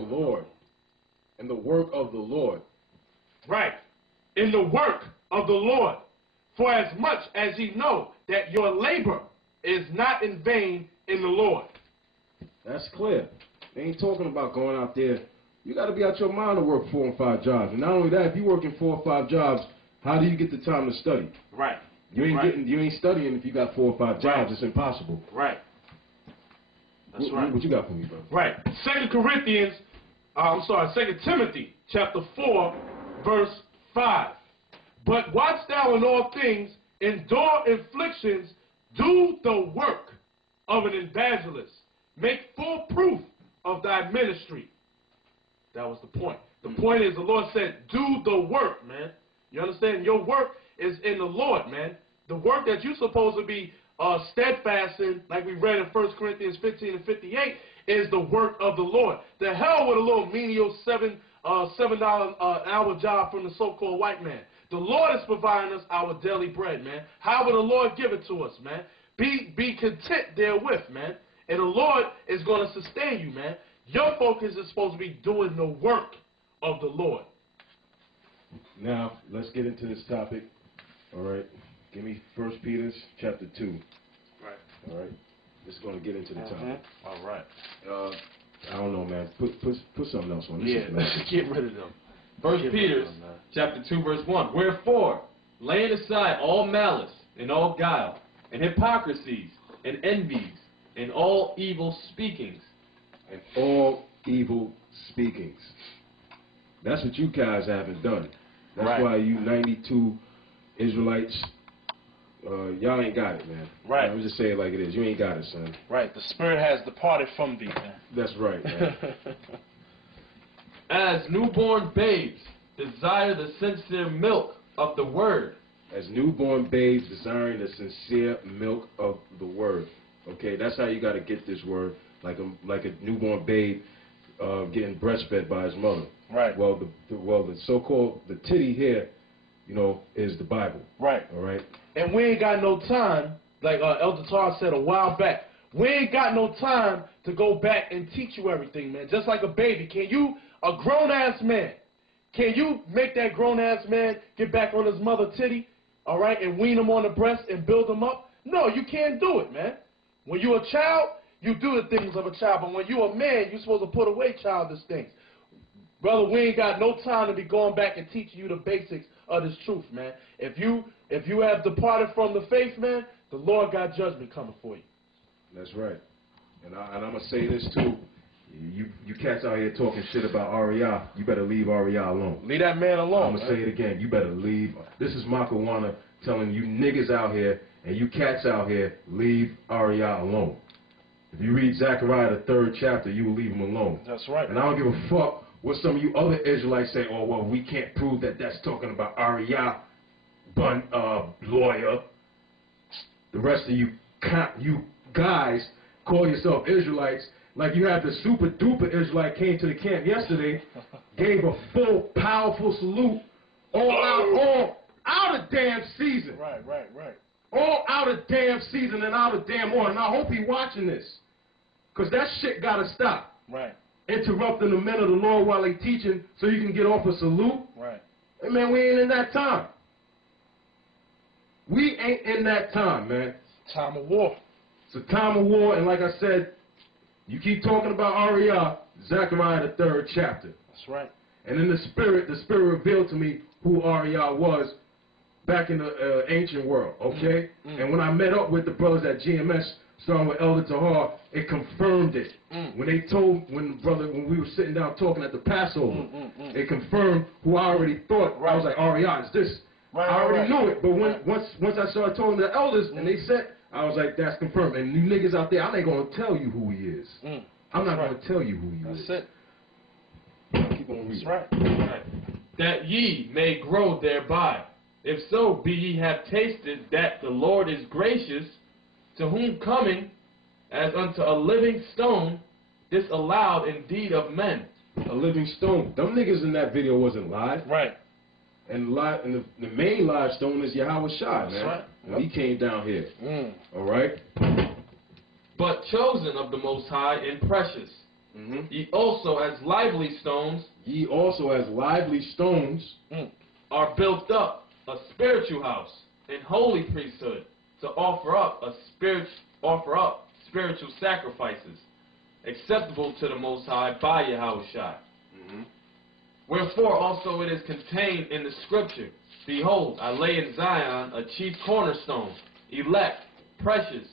the Lord. In the work of the Lord. Right. In the work of the Lord. For as much as ye know that your labor is not in vain in the Lord. That's clear. They ain't talking about going out there. You got to be out your mind to work 4 and 5 jobs. And not only that, if you're working 4 or 5 jobs, how do you get the time to study? Right. You ain't studying if you got 4 or 5 jobs. Right. It's impossible. Right. That's right. What you got for me, bro? Right. 2 Timothy chapter 4, verse 5. But watch thou in all things, endure afflictions, do the work of an evangelist. Make full proof of thy ministry. That was the point. The point is the Lord said, do the work, man. You understand? Your work is in the Lord, man. The work that you're supposed to be steadfast in, like we read in 1 Corinthians 15 and 58, is the work of the Lord. The hell with a little menial $7 an hour job from the so-called white man. The Lord is providing us our daily bread, man. How will the Lord give it to us, man? Be content therewith, man. And the Lord is going to sustain you, man. Your focus is supposed to be doing the work of the Lord. Now, let's get into this topic. All right. Give me 1 Peter chapter 2. Right. All right. This is going to get into the topic. All right. I don't know, man. Put something else on. This get rid of them. 1 Peter chapter 2, verse 1. Wherefore, laying aside all malice and all guile, and hypocrisies, and envies, and all evil speakings. And all evil speakings. That's what you guys haven't done. That's why you 92 Israelites, y'all ain't got it, man. Right. I'm just saying it like it is. You ain't got it, son. Right. The Spirit has departed from thee, man. That's right, man. As newborn babes, desire the sincere milk of the word. As newborn babes, desiring the sincere milk of the word. Okay, that's how you got to get this word, like a newborn babe getting breastfed by his mother. Right. Well, the so-called the titty here, you know, is the Bible. Right. All right. And we ain't got no time, like Elder Tar said a while back. We ain't got no time to go back and teach you everything, man. Just like a baby, can you, a grown-ass man, can you make that grown-ass man get back on his mother titty, all right, and wean him on the breast and build him up? No, you can't do it, man. When you're a child, you do the things of a child. But when you're a man, you're supposed to put away childish things. Brother, we ain't got no time to be going back and teaching you the basics of this truth, man. If you have departed from the faith, man, the Lord got judgment coming for you. That's right. And I'm going to say this, too. You cats out here talking shit about Ariah, you better leave Ariah alone. Leave that man alone. I'm going to say it again. You better leave. This is Makawana telling you niggas out here and you cats out here, leave Ariah alone. If you read Zechariah, the 3rd chapter, you will leave him alone. That's right. And I don't give a fuck what some of you other Israelites say, oh, well, we can't prove that that's talking about Ariah, lawyer. The rest of you guys call yourself Israelites like you had the super duper Israelite came to the camp yesterday, gave a full, powerful salute, all out of damn season. Right. All out of damn season and out of damn order. And I hope he's watching this. Because that shit got to stop. Right. Interrupting the men of the Lord while they teaching so you can get off a salute. Right. Hey, man, we ain't in that time. We ain't in that time, man. It's a time of war. It's a time of war, and like I said, you keep talking about Ariah, Zechariah, the 3rd chapter. That's right. And in the Spirit revealed to me who Ariah was back in the ancient world, okay? And when I met up with the brothers at GMS, starting with Elder Tahar, it confirmed it. When we were sitting down talking at the Passover, it confirmed who I already thought. I was like, Ariah is this. I already knew it, but once I started talking to the elders, and they said, I was like, that's confirmed. And you niggas out there, I ain't going to tell you who he is. I'm not going to tell you who he is. That's it. Keep on reading. That's right. That ye may grow thereby. If so be ye have tasted that the Lord is gracious, to whom coming as unto a living stone, disallowed indeed of men. A living stone. Them niggas in that video wasn't live. Right. And the main live stone is Yahweh Shai, man. That's right. When he came down here. All right? But chosen of the Most High and precious, Ye also as lively stones, ye also as lively stones, are built up a spiritual house and holy priesthood to offer up spiritual sacrifices acceptable to the Most High by Yahushua. Wherefore also it is contained in the scripture, behold, I lay in Zion a chief cornerstone, elect, precious,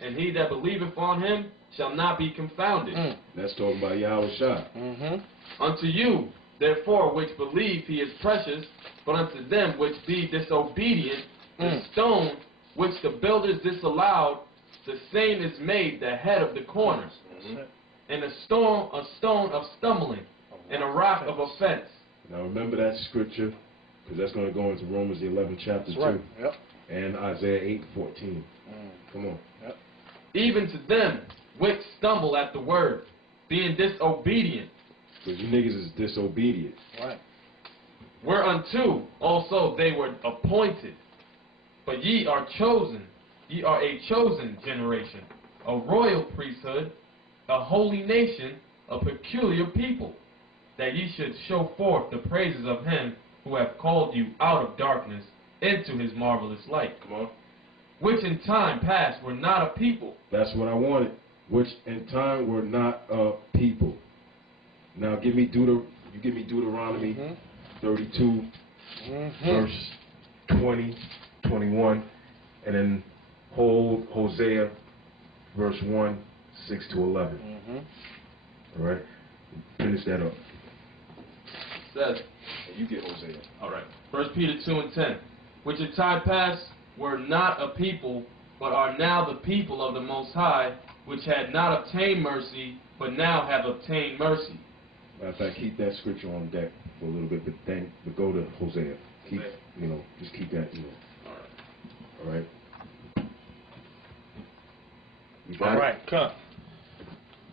and he that believeth on him shall not be confounded. That's talking about Yahushua. Unto you, therefore, which believe he is precious, but unto them which be disobedient, the stone which the builders disallowed, the same is made the head of the corners, and a stone of stumbling, and a rock of offense. Now remember that scripture, because that's going to go into Romans the 11th chapter 2, right. Yep. and Isaiah 8:14. Come on. Yep. Even to them which stumble at the word, being disobedient. Because you niggas is disobedient. Right. Whereunto also they were appointed. But ye are chosen, ye are a chosen generation, a royal priesthood, a holy nation, a peculiar people, that ye should show forth the praises of him who hath called you out of darkness into his marvelous light. Come on. Which in time past were not a people. That's what I wanted. Which in time were not a people. Now give me Deuteronomy 32, verse 20, 21, and then hold Hosea, verse 1, 6 to 11. All right? Finish that up. Says, And you get Hosea. all right, 1 Peter 2 and 10. Which in time past were not a people, but are now the people of the Most High, which had not obtained mercy, but now have obtained mercy. Matter of fact, keep that scripture on deck for a little bit, but go to Hosea. Just keep that, All right. You got All it? right. Come.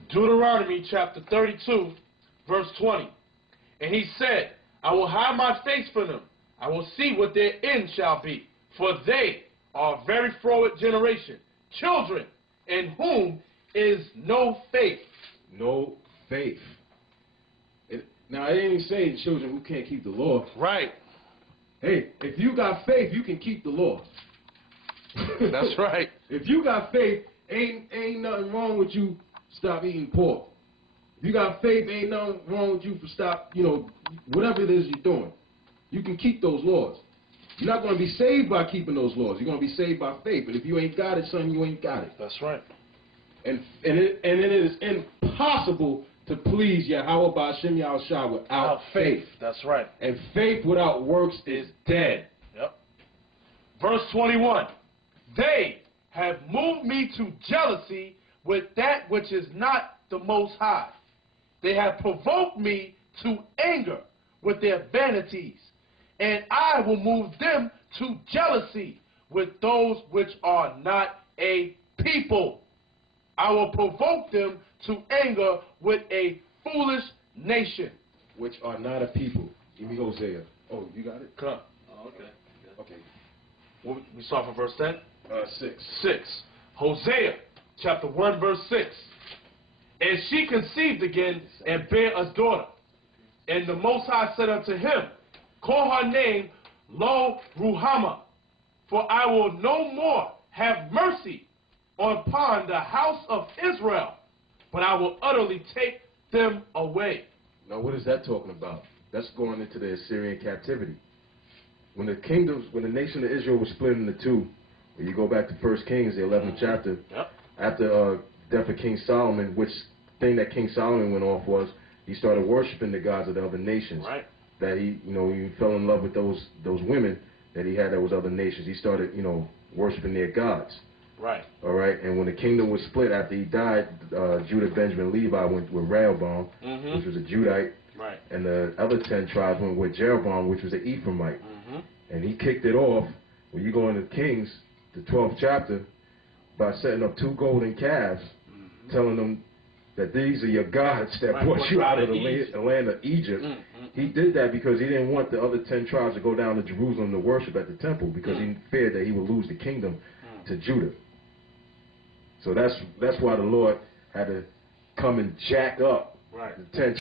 Deuteronomy chapter 32, verse 20. And he said, I will hide my face from them. I will see what their end shall be. For they are a very froward generation, children in whom is no faith. No faith. Now, it ain't saying children who can't keep the law. Right. Hey, if you got faith, you can keep the law. That's right. If you got faith, ain't nothing wrong with you stop eating pork. If you got faith, ain't nothing wrong with you for stop, whatever it is you're doing. You can keep those laws. You're not going to be saved by keeping those laws. You're going to be saved by faith. But if you ain't got it, son, you ain't got it. That's right. And it is impossible to please Yahweh Ba'Shem Yahushua without faith. That's right. And faith without works is dead. Yep. Verse 21. They have moved me to jealousy with that which is not the Most High. They have provoked me to anger with their vanities. And I will move them to jealousy with those which are not a people. I will provoke them to anger with a foolish nation. Which are not a people. Give me Hosea. Oh, you got it? Come. Oh, okay. Okay. We start from verse 10? 6. 6. Hosea, chapter 1, verse 6. And she conceived again and bare a daughter. And the Most High said unto him, call her name Lo Ruhamah, for I will no more have mercy upon the house of Israel, but I will utterly take them away. Now, what is that talking about? That's going into the Assyrian captivity. When the nation of Israel was split into two, when you go back to 1 Kings, the 11th chapter, after death of King Solomon, which thing that King Solomon went off was he started worshiping the gods of the other nations. Right. That he fell in love with those women that he had that was other nations. He started, worshiping their gods. Right. All right. And when the kingdom was split after he died, Judah, Benjamin, Levi went with Rehoboam, which was a Judite. Right. And the other 10 tribes went with Jeroboam, which was an Ephraimite. And he kicked it off, when you go into Kings, the 12th chapter, by setting up 2 golden calves, telling them that these are your gods that brought you out of the land of Egypt. He did that because he didn't want the other 10 tribes to go down to Jerusalem to worship at the temple, because he feared that he would lose the kingdom to Judah. So that's why the Lord had to come and jack up Right. The 10